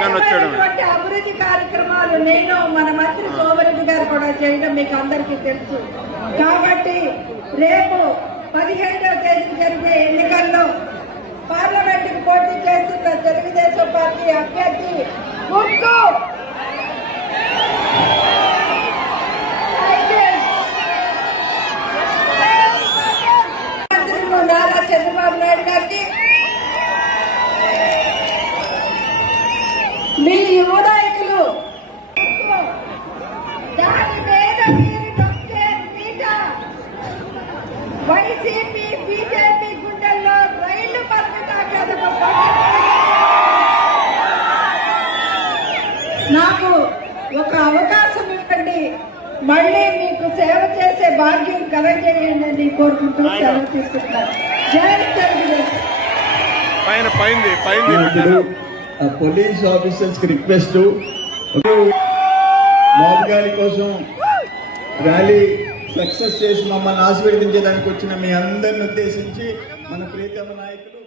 అభివృద్ధి కార్యక్రమాలు నేను మన మంత్రి సోమరెడ్డి గారు కూడా చేయడం మీకు అందరికీ తెలుసు. కాబట్టి రేపు 17వ తేదీ జరిగే ఎన్నికల్లో పార్లమెంటుకు పోటీ చేస్తున్న తెలుగుదేశం పార్టీ అభ్యర్థి గుర్తు నారా చంద్రబాబు నాయుడు గారికి మీ యువ నాయకులు దాని మీద మీరు నొక్కే పీట వైసీపీ బీజేపీ గుండెల్లో రైళ్లు పరిమితాకేందుకు నాకు ఒక అవకాశం ఇవ్వండి, మళ్ళీ మీకు సేవ చేసే భాగ్యం కలగజేయండి అని కోరుకుంటూ సెలవు తీసుకుంటారు. జై తెలుగుదేశం. పోలీస్ ఆఫీసర్స్ కి రిక్వెస్ట్, బాబు గారి కోసం ర్యాలీ సక్సెస్ చేసి మమ్మల్ని ఆశీర్వదించడానికి వచ్చిన మీ అందరిని ఉద్దేశించి మన ప్రియతమ నాయకులు